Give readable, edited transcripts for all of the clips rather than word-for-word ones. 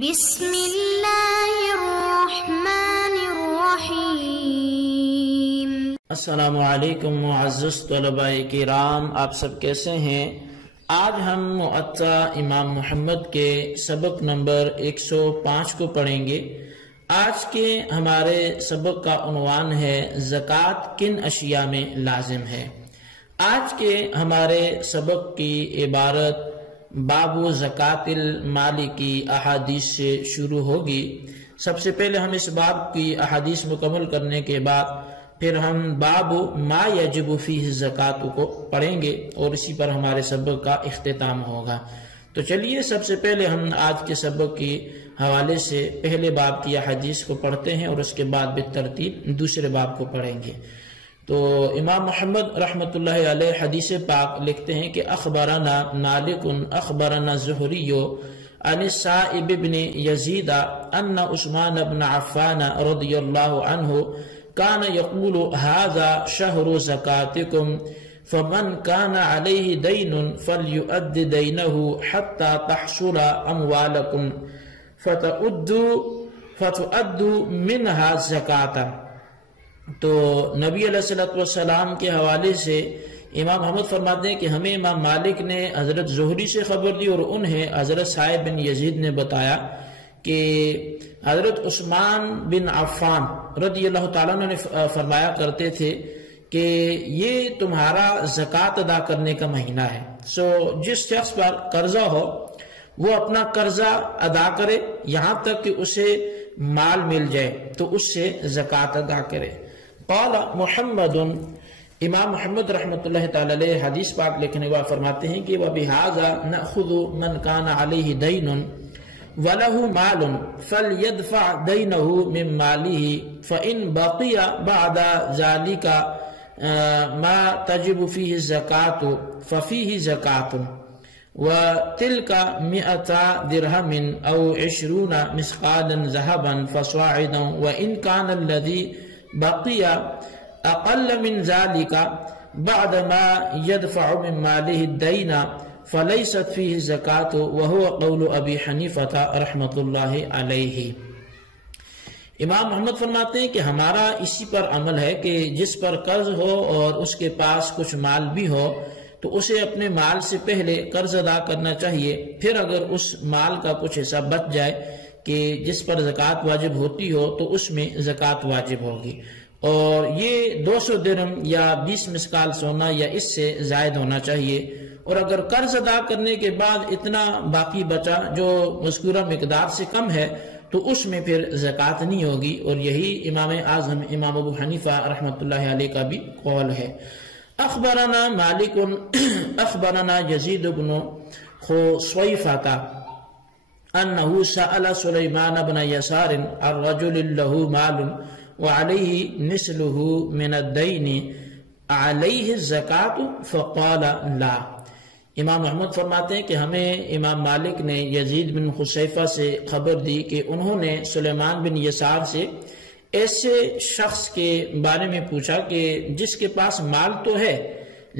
بسم اللہ الرحمن الرحیم۔ السلام علیکم معزز طلباء کرام، آپ سب کیسے ہیں؟ آج ہم معطا امام محمد کے سبق نمبر 105 کو پڑھیں گے۔ آج کے ہمارے سبق کا عنوان ہے زکوٰۃ کن اشیاء میں لازم ہے۔ آج کے ہمارے سبق کی عبارت باب زکوٰۃ المال کی احادیث سے شروع ہوگی۔ سب سے پہلے ہم اس باب کی احادیث مکمل کرنے کے بعد پھر ہم باب ما یجب فیہ الزکوٰۃ کو پڑھیں گے اور اسی پر ہمارے سبق کا اختتام ہوگا۔ تو چلیے سب سے پہلے ہم آج کے سبق کی حوالے سے پہلے باب کی احادیث کو پڑھتے ہیں اور اس کے بعد بالترتیب دوسرے باب کو پڑھیں گے۔ تو امام محمد رحمۃ اللہ علیہ حدیث پاک لکھتے ہیں کہ اخبرنا نالک اخبرنا زہری عن السائب بن یزید ان عثمان بن عفان رضی اللہ عنہ كان يقول هذا شهر زكاتكم فمن كان عليه دين فليؤد دينه حتى تحصل أموالكم فتؤدوا منها الزكاة۔ تو نبی علیہ السلام کے حوالے سے امام محمد فرماتے ہیں کہ ہمیں امام مالک نے حضرت زہری سے خبر دی اور انہیں حضرت سائب بن یزید نے بتایا کہ حضرت عثمان بن عفان رضی اللہ تعالیٰ نے فرمایا کرتے تھے کہ یہ تمہارا زکوٰۃ ادا کرنے کا مہینہ ہے۔ جس شخص پر قرضہ ہو وہ اپنا قرضہ ادا کرے یہاں تک کہ اسے مال مل جائے تو اس سے زکوٰۃ ادا کرے۔ قال محمد، امام محمد رحمۃ اللہ تعالی علیہ حدیث پاک لکھنے والے فرماتے ہیں کہ وَبِهَذَا نَأْخُذُ مَنْ كَانَ عَلَيْهِ دَيْنٌ وَلَهُ مَالٌ فَلْيَدْفَعْ دَيْنَهُ مِنْ مَالِهِ فَإِنْ بَقِيَ بَعْدَ ذَلِكَ مَا تَجِبُ فِيهِ الزَّكَاةُ فَفِيهِ زَكَاةٌ وَتِلْكَ 100 دِرْهَمٍ أَوْ 20 مِثْقَالًا ذَهَبًا فَصَاعِدًا وَإِنْ كَانَ الَّذِي بقي أقل من ذلك بعد ما يدفع من ماله الدين فليست فيه زكاة وهو قول أبي حنيفة رحمة الله عليه۔ امام محمد فرماتے ہیں کہ ہمارا اسی پر عمل ہے کہ جس پر قرض ہو اور اس کے پاس کچھ مال بھی ہو تو اسے اپنے مال سے پہلے قرض ادا کرنا چاہیے، پھر اگر اس مال کا کچھ حصہ بچ جائے کہ جس پر زکوٰۃ واجب ہوتی ہو تو اس میں زکوٰۃ واجب ہوگی، اور یہ 200 درہم یا 20 مسقال سونا یا اس سے زائد ہونا چاہیے۔ اور اگر قرض ادا کرنے کے بعد اتنا باقی بچا جو مذکورہ مقدار سے کم ہے تو اس میں پھر زکوٰۃ نہیں ہوگی، اور یہی امام اعظم امام ابو حنیفہ رحمۃ اللہ علیہ کا بھی قول ہے۔ اخبرنا مالک اخبرنا یزید بن خصیفہ انه سأل سلیمان بن یسار عن رجل له مال وعليه مثله من الدين عليه الزکاة فقال لا۔ امام محمد فرماتے ہیں کہ ہمیں امام مالک نے یزید بن خصیفہ سے خبر دی کہ انہوں نے سلیمان بن یسار سے ایسے شخص کے بارے میں پوچھا کہ جس کے پاس مال تو ہے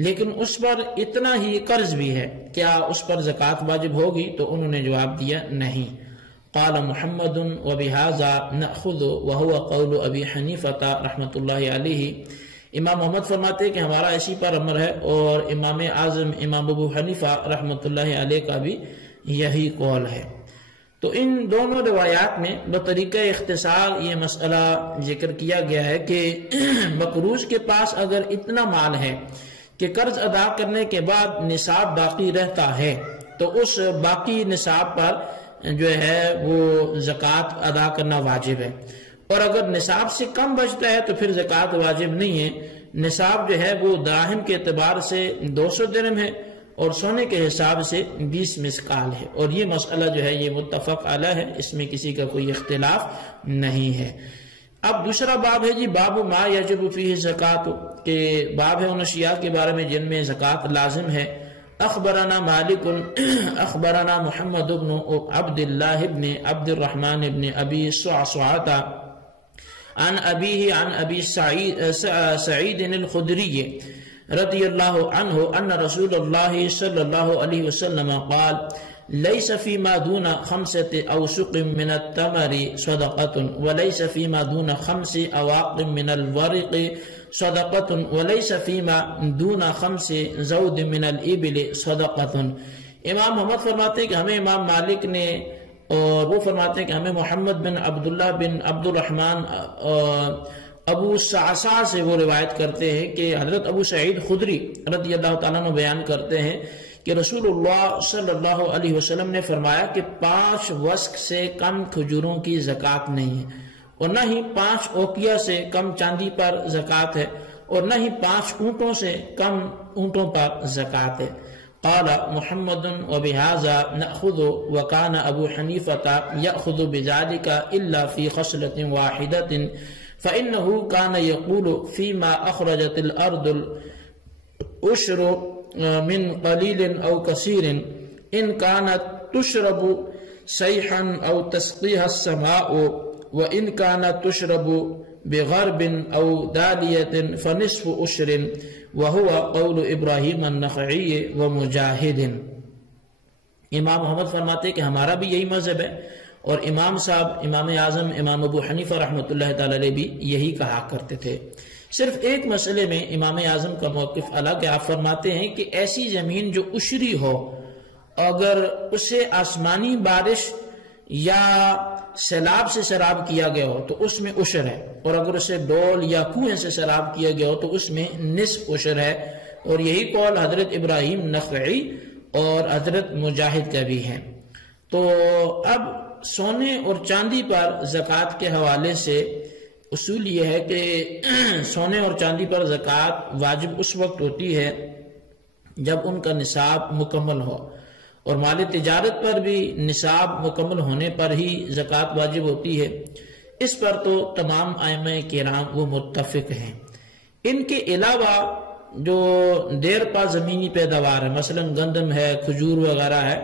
لیکن اس پر اتنا ہی قرض بھی ہے، کیا اس پر زکوٰۃ واجب ہوگی؟ تو انہوں نے جواب دیا نہیں۔ قال محمد وبهذا نأخذ وهو قول ابی حنیفہ رحمۃ اللہ علیہ۔ امام محمد فرماتے ہیں کہ ہمارا اسی پر عمل ہے اور امام اعظم امام ابو حنیفہ رحمۃ اللہ علیہ کا بھی یہی قول ہے۔ تو ان دونوں روایات میں بطریقہ اختصار یہ مسئلہ ذکر کیا گیا ہے کہ مقروض کے پاس اگر اتنا مال ہے کہ قرض ادا کرنے کے بعد نصاب باقی رہتا ہے تو اس باقی نصاب پر جو ہے وہ زکوٰۃ ادا کرنا واجب ہے، اور اگر نصاب سے کم بچتا ہے تو پھر زکوٰۃ واجب نہیں ہے۔ نصاب جو ہے وہ دراہم کے اعتبار سے 200 درہم ہے اور سونے کے حساب سے 20 مسقال ہے، اور یہ مسئلہ جو ہے یہ متفق علیہ ہے، اس میں کسی کا کوئی اختلاف نہیں ہے۔ اب دوسرا باب ہے جی باب ما یجب فیہ الزکاۃ، کہ باب ہے ان اشیاء کے بارے میں جن میں زکوٰۃ لازم ہے۔ اخبرنا مالک اخبرنا محمد بن عبد اللہ بن عبد الرحمن بن ابی صعصعۃ عن ابیہ عن ابی سعید الخدری رضی اللہ عنہ ان رسول اللہ صلی اللہ علیہ وسلم قال لیس فیما دون 5 اوسق من التمر صدقۃ ولیس فیما دون 5 اواق من الورق صدقۃ ولیس فیما دون 5 زود من الابل صدقۃ۔ امام محمد فرماتے ہیں کہ ہمیں امام مالک نے، اور وہ فرماتے ہیں کہ ہمیں محمد بن عبداللہ بن عبد الرحمن ابو صعصع سے وہ روایت کرتے ہیں کہ حضرت ابو سعید خدری رضی اللہ تعالیٰ عنہ بیان کرتے ہیں کہ رسول اللہ صلی اللہ علیہ وسلم نے فرمایا کہ 5 وسق سے کم کھجوروں کی زکوٰۃ نہیں ہے، اور نہ ہی 5 اوقیہ سے کم چاندی پر زکوٰۃ ہے، اور نہ ہی 5 اونٹوں سے کم اونٹوں پر زکوٰۃ ہے۔ قال محمد وبهذا نأخذ وكان ابو حنیفة يأخذ بذلك الا في خصلة واحدة فإنه كان يقول فيما أخرجت الأرض الأشر من قليل أو كثير إن كانت تشرب سيحا أو تسقيها السماء وإن كانت تشرب بغرب أو دالية فنصف أشر وهو قول ابراہیم النخعی ومجاہد۔ امام محمد فرماتے کہ ہمارا بھی یہی مذہب ہے، اور امام صاحب امام اعظم امام ابو حنیفہ رحمۃ اللہ تعالی علیہ بھی یہی کہا کرتے تھے۔ صرف ایک مسئلے میں امام اعظم کا موقف الگ ہے، آپ فرماتے ہیں کہ ایسی زمین جو عشری ہو، اگر اسے آسمانی بارش یا سیلاب سے سیراب کیا گیا ہو تو اس میں عشر ہے، اور اگر اسے ڈول یا کنویں سے سیراب کیا گیا ہو تو اس میں نصف عشر ہے، اور یہی قول حضرت ابراہیم نخعی اور حضرت مجاہد کا بھی ہے۔ تو اب سونے اور چاندی پر زکوٰۃ کے حوالے سے اصول یہ ہے کہ سونے اور چاندی پر زکوٰۃ واجب اس وقت ہوتی ہے جب ان کا نصاب مکمل ہو، اور مال تجارت پر بھی نصاب مکمل ہونے پر ہی زکوٰۃ واجب ہوتی ہے۔ اس پر تو تمام ائمہ کرام وہ متفق ہیں۔ ان کے علاوہ جو دیر پا زمینی پیداوار ہے، مثلا گندم ہے، کھجور وغیرہ ہے،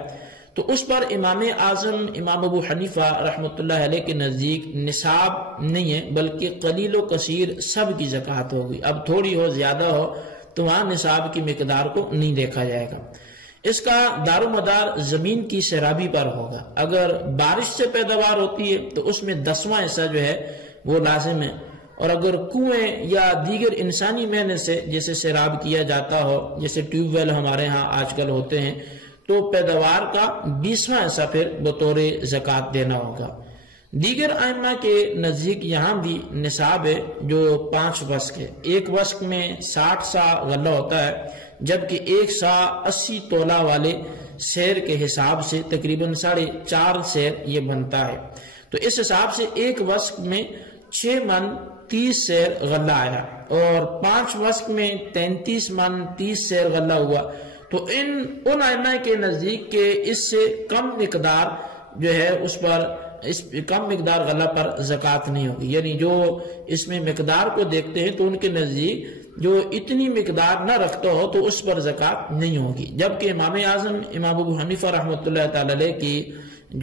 تو اس پر امام اعظم امام ابو حنیفہ رحمۃ اللہ علیہ کے نزدیک نصاب نہیں ہے، بلکہ قلیل و کثیر سب کی زکوٰۃ ہوگی۔ اب تھوڑی ہو زیادہ ہو تو وہاں نصاب کی مقدار کو نہیں دیکھا جائے گا۔ اس کا دار و مدار زمین کی سیرابی پر ہوگا۔ اگر بارش سے پیداوار ہوتی ہے تو اس میں 10واں حصہ جو ہے وہ لازم ہے، اور اگر کنویں یا دیگر انسانی محنت سے جیسے سیراب کیا جاتا ہو، جیسے ٹیوب ویل ہمارے ہاں آج کل ہوتے ہیں، تو پیداوار کا 20واں حصہ پھر بطور زکوٰۃ دینا ہوگا۔ دیگر ائمہ کے نزدیک یہاں بھی نصاب ہے جو 5 وسق ہے۔ ایک وسق میں 60 سا غلہ ہوتا ہے، جبکہ 1 سا 80 تولہ والے سیر کے حساب سے تقریباً 4.5 سیر یہ بنتا ہے۔ تو اس حساب سے ایک وسق میں 6 من 30 سیر غلہ آیا، اور 5 وسق میں 33 من 30 سیر غلہ ہوا۔ تو ان ائمہ کے نزدیک کہ اس سے کم مقدار جو ہے اس پر کم مقدار غلہ پر زکوٰۃ نہیں ہوگی، یعنی جو اس میں مقدار کو دیکھتے ہیں تو ان کے نزدیک جو اتنی مقدار نہ رکھتا ہو تو اس پر زکوٰۃ نہیں ہوگی، جبکہ امام اعظم امام ابو حنیفہ رحمۃ اللہ تعالی علیہ کی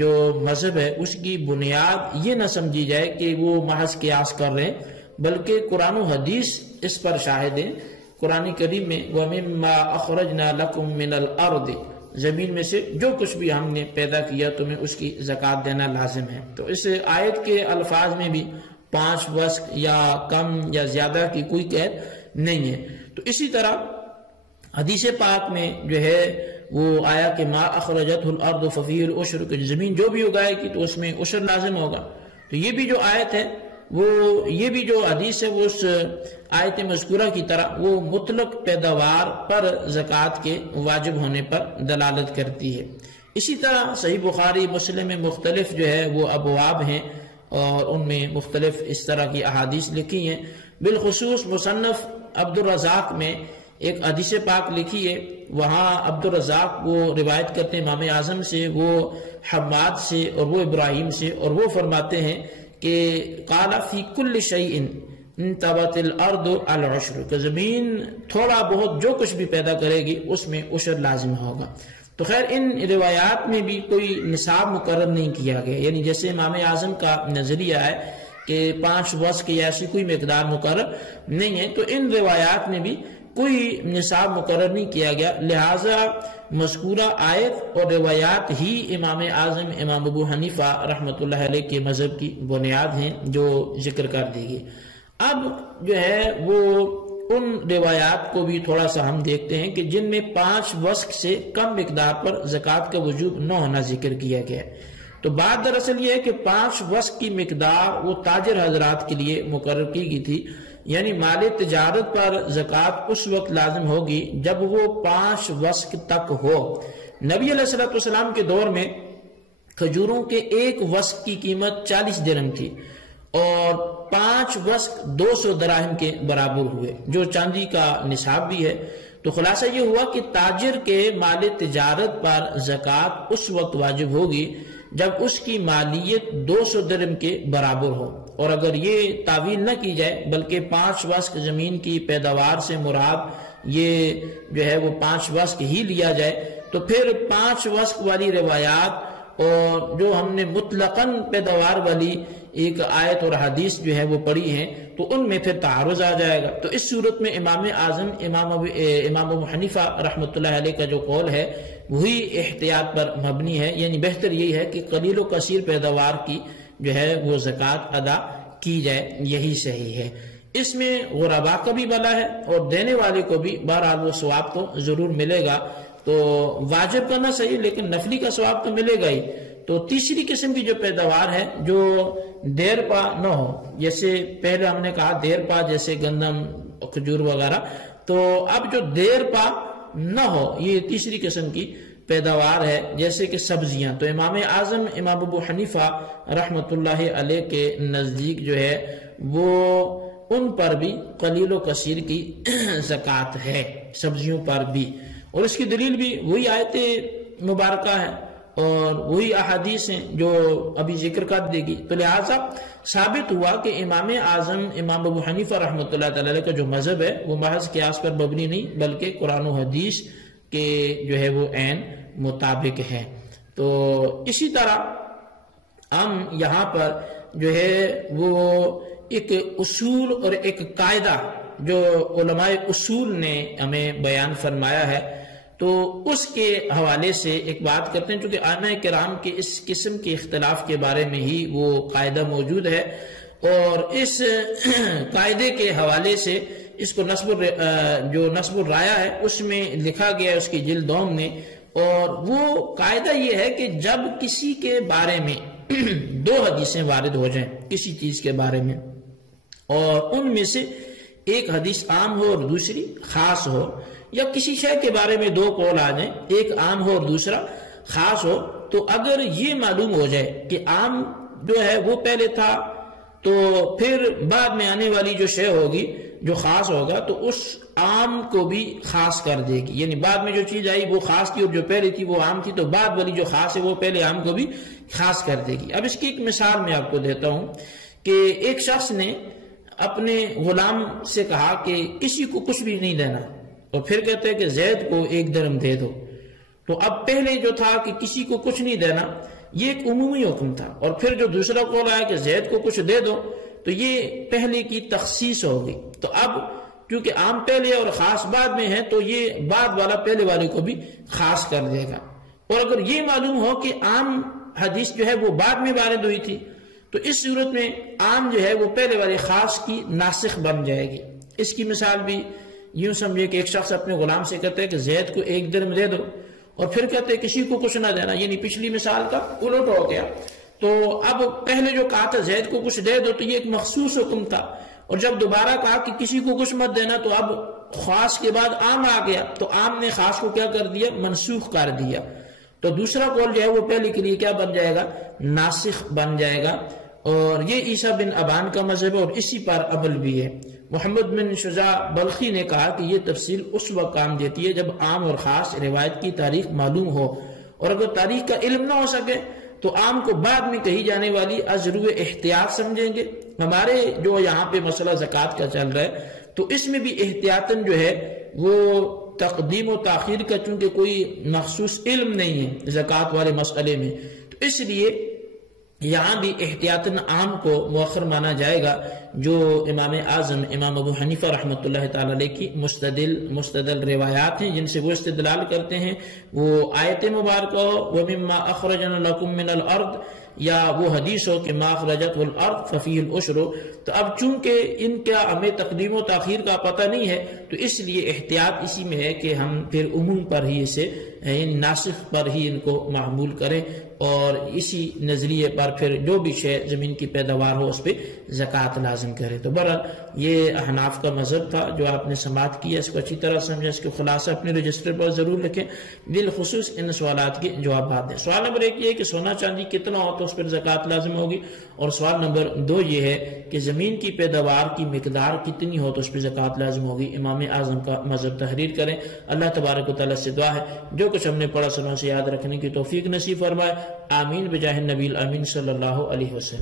جو مذہب ہے اس کی بنیاد یہ نہ سمجھی جائے کہ وہ محض قیاس کر رہے ہیں، بلکہ قرآن و حدیث اس پر شاہد ہیں۔ قرآن کریم میں وَمِمَّا أَخْرَجْنَا لَكُم مِّنَ الْأَرْضِ، زمین میں سے جو کچھ بھی ہم نے پیدا کیا تمہیں اس کی زکوٰۃ دینا لازم ہے۔ تو اس آیت کے الفاظ میں بھی 5 وسق یا کم یا زیادہ کی کوئی قید نہیں ہے۔ تو اسی طرح حدیث پاک میں جو ہے وہ آیا کہ ما اخرجتہ الارض ففیہ العشر، کہ زمین جو بھی اگائے گی تو اس میں عشر لازم ہوگا۔ تو یہ بھی جو آیت ہے وہ یہ بھی جو حدیث ہے وہ اس آیت مذکورہ کی طرح وہ مطلق پیداوار پر زکوٰۃ کے واجب ہونے پر دلالت کرتی ہے۔ اسی طرح صحیح بخاری مسلم میں مختلف جو ہے وہ ابواب ہیں، اور ان میں مختلف اس طرح کی احادیث لکھی ہیں۔ بالخصوص مصنف عبد الرزاق میں ایک حدیث پاک لکھی ہے، وہاں عبد الرزاق وہ روایت کرتے ہیں امام اعظم سے، وہ حماد سے اور وہ ابراہیم سے، اور وہ فرماتے ہیں کہ قال فی کل شیء انتبت الارض العشر، کہ زمین تھوڑا بہت جو کچھ بھی پیدا کرے گی اس میں عشر لازم ہوگا۔ تو خیر ان روایات میں بھی کوئی نصاب مقرر نہیں کیا گیا، یعنی جیسے امام اعظم کا نظریہ ہے کہ 5 وسق یا ایسی کوئی مقدار مقرر نہیں ہے، تو ان روایات میں بھی کوئی نصاب مقرر نہیں کیا گیا، لہٰذا مذکورہ آیت اور روایات ہی امام اعظم امام ابو حنیفہ رحمۃ اللہ علیہ کے مذہب کی بنیاد ہیں جو ذکر کر دی گئی۔ اب جو ہے وہ ان روایات کو بھی تھوڑا سا ہم دیکھتے ہیں کہ جن میں 5 وسق سے کم مقدار پر زکوٰۃ کا وجوب نہ ہونا ذکر کیا گیا ہے۔ تو بات دراصل یہ ہے کہ 5 وسق کی مقدار وہ تاجر حضرات کے لیے مقرر کی گئی تھی، یعنی مال تجارت پر زکوٰۃ اس وقت لازم ہوگی جب وہ 5 وسق تک ہو۔ نبی علیہ الصلوۃ والسلام کے دور میں کھجوروں کے 1 وسق کی قیمت 40 درہم تھی اور 5 وسق 200 دراہم کے برابر ہوئے، جو چاندی کا نصاب بھی ہے۔ تو خلاصہ یہ ہوا کہ تاجر کے مال تجارت پر زکوٰۃ اس وقت واجب ہوگی جب اس کی مالیت 200 درہم کے برابر ہو، اور اگر یہ تعویل نہ کی جائے بلکہ 5 وسق زمین کی پیداوار سے مراد یہ جو ہے وہ 5 وسق ہی لیا جائے، تو پھر 5 وسق والی روایات اور جو ہم نے مطلقاً پیداوار والی ایک آیت اور حدیث جو ہے وہ پڑھی ہیں تو ان میں پھر تعارض آ جائے گا۔ تو اس صورت میں امام اعظم امام ابو حنیفہ رحمۃ اللہ علیہ کا جو قول ہے وہی احتیاط پر مبنی ہے، یعنی بہتر یہی ہے کہ قلیل و کثیر پیداوار کی جو ہے وہ زکوٰۃ ادا کی جائے، یہی صحیح ہے۔ اس میں غربا کا بھی بھلا ہے اور دینے والے کو بھی بہرحال وہ ثواب تو ضرور ملے گا، تو واجب کا نہ صحیح لیکن نفلی کا ثواب تو ملے گا ہی۔ تو تیسری قسم کی جو پیداوار ہے جو دیر پا نہ ہو، جیسے پہلے ہم نے کہا دیر پا جیسے گندم کھجور وغیرہ، تو اب جو دیر پا نہ ہو یہ تیسری قسم کی پیداوار ہے جیسے کہ سبزیاں۔ تو امام اعظم امام ابو حنیفہ رحمۃ اللہ علیہ کے نزدیک جو ہے وہ ان پر بھی قلیل و کثیر کی زکوٰۃ ہے، سبزیوں پر بھی، اور اس کی دلیل بھی وہی آیت مبارکہ ہے اور وہی احادیث ہیں جو ابھی ذکر کر دے گی۔ تو لہٰذا ثابت ہوا کہ امام اعظم امام ابو حنیفہ رحمۃ اللہ تعالی کا جو مذہب ہے وہ محض قیاس پر مبنی نہیں بلکہ قرآن و حدیث کے جو ہے وہ عین مطابق ہے۔ تو اسی طرح ہم یہاں پر جو ہے وہ ایک اصول اور ایک قاعدہ جو علماء اصول نے ہمیں بیان فرمایا ہے تو اس کے حوالے سے ایک بات کرتے ہیں، چونکہ ائمہ کرام کے اس قسم کے اختلاف کے بارے میں ہی وہ قاعدہ موجود ہے، اور اس قاعدے کے حوالے سے اس کو جو نصب الرایا ہے اس میں لکھا گیا ہے اس کی جلد دوم نے، اور وہ قاعدہ یہ ہے کہ جب کسی کے بارے میں 2 حدیثیں وارد ہو جائیں کسی چیز کے بارے میں، اور ان میں سے ایک حدیث عام ہو اور دوسری خاص ہو، یا کسی شے کے بارے میں 2 قول آ جائیں، ایک عام ہو اور دوسرا خاص ہو، تو اگر یہ معلوم ہو جائے کہ عام جو ہے وہ پہلے تھا تو پھر بعد میں آنے والی جو شے ہوگی جو خاص ہوگا تو اس عام کو بھی خاص کر دے گی، یعنی بعد میں جو چیز آئی وہ خاص تھی اور جو پہلے تھی وہ عام تھی، تو بعد والی جو خاص ہے وہ پہلے عام کو بھی خاص کر دے گی۔ اب اس کی ایک مثال میں آپ کو دیتا ہوں کہ ایک شخص نے اپنے غلام سے کہا کہ کسی کو کچھ بھی نہیں دینا، اور پھر کہتے ہیں کہ زید کو 1 درہم دے دو۔ تو اب پہلے جو تھا کہ کسی کو کچھ نہیں دینا یہ ایک عمومی حکم تھا، اور پھر جو دوسرا قول آیا کہ زید کو کچھ دے دو تو یہ پہلے کی تخصیص ہوگی۔ تو اب کیونکہ عام پہلے اور خاص بعد میں ہے تو یہ بعد والا پہلے والے کو بھی خاص کر دے گا، اور اگر یہ معلوم ہو کہ عام حدیث جو ہے وہ بعد میں وارد ہوئی تھی تو اس صورت میں عام جو ہے وہ پہلے والے خاص کی ناسخ بن جائے گی۔ اس کی مثال بھی یوں سمجھے کہ ایک شخص اپنے غلام سے کہتے ہیں کہ زید کو 1 درہم دے دو، اور پھر کہتے ہیں کسی کو کچھ نہ دینا، یعنی پچھلی مثال کا الٹ ہو گیا۔ تو اب پہلے جو کہا تھا زید کو کچھ دے دو تو یہ ایک مخصوص حکم تھا، اور جب دوبارہ کہا کہ کسی کو کچھ مت دینا تو اب خاص کے بعد عام آ گیا، تو عام نے خاص کو کیا کر دیا؟ منسوخ کر دیا۔ تو دوسرا قول جو ہے وہ پہلے کے لیے کیا بن جائے گا؟ ناسخ بن جائے گا، اور یہ عیسیٰ بن ابان کا مذہب ہے اور اسی پر عمل بھی ہے۔ محمد بن شجاع بلخی نے کہا کہ یہ تفصیل اس وقت کام دیتی ہے جب عام اور خاص روایت کی تاریخ معلوم ہو، اور اگر تاریخ کا علم نہ ہو سکے تو عام کو بعد میں کہی جانے والی ازرو احتیاط سمجھیں گے۔ ہمارے جو یہاں پہ مسئلہ زکوٰۃ کا چل رہا ہے تو اس میں بھی احتیاطاً جو ہے وہ تقدیم و تاخیر کا چونکہ کوئی مخصوص علم نہیں ہے زکوٰۃ والے مسئلے میں، تو اس لیے یہاں بھی احتیاطاً عام کو مؤخر مانا جائے گا، جو امام اعظم امام ابو حنیفہ رحمۃ اللہ تعالی علیہ کی مستدل روایات ہیں جن سے وہ استدلال کرتے ہیں، وہ آیت مبارکہ وَمِمَّا أَخْرَجْنَا لَكُم مِّنَ الْأَرْضِ، یا وہ حدیث ہو کہ ما اخرجته الارض ففيه العشر۔ تو اب چونکہ ان کا ہمیں تقدیم و تاخیر کا پتہ نہیں ہے، تو اس لیے احتیاط اسی میں ہے کہ ہم پھر عموم پر ہی اسے ناسخ پر ہی ان کو معمول کریں، اور اسی نظریے پر پھر جو بھی شے زمین کی پیداوار ہو اس پہ زکوٰۃ لازم کرے۔ تو بہرحال یہ احناف کا مذہب تھا جو آپ نے سماعت کیا، اس کو اچھی طرح سمجھیں، اس کے خلاصہ اپنے رجسٹر پر ضرور لکھیں، بالخصوص ان سوالات کے جوابات دیں۔ سوال نمبر 1 یہ ہے کہ سونا چاندی کتنا ہو تو اس پر زکوٰۃ لازم ہوگی، اور سوال نمبر 2 یہ ہے کہ زمین کی پیداوار کی مقدار کتنی ہو تو اس پر زکوٰۃ لازم ہوگی۔ امام اعظم کا مذہب تحریر کریں۔ اللہ تبارک و تعالیٰ سے دعا ہے جو کچھ ہم نے پڑھا سنا سے یاد رکھنے کی توفیق نصیب فرمائے، آمین بجاہ النبی الامین صلی اللہ علیہ وسلم۔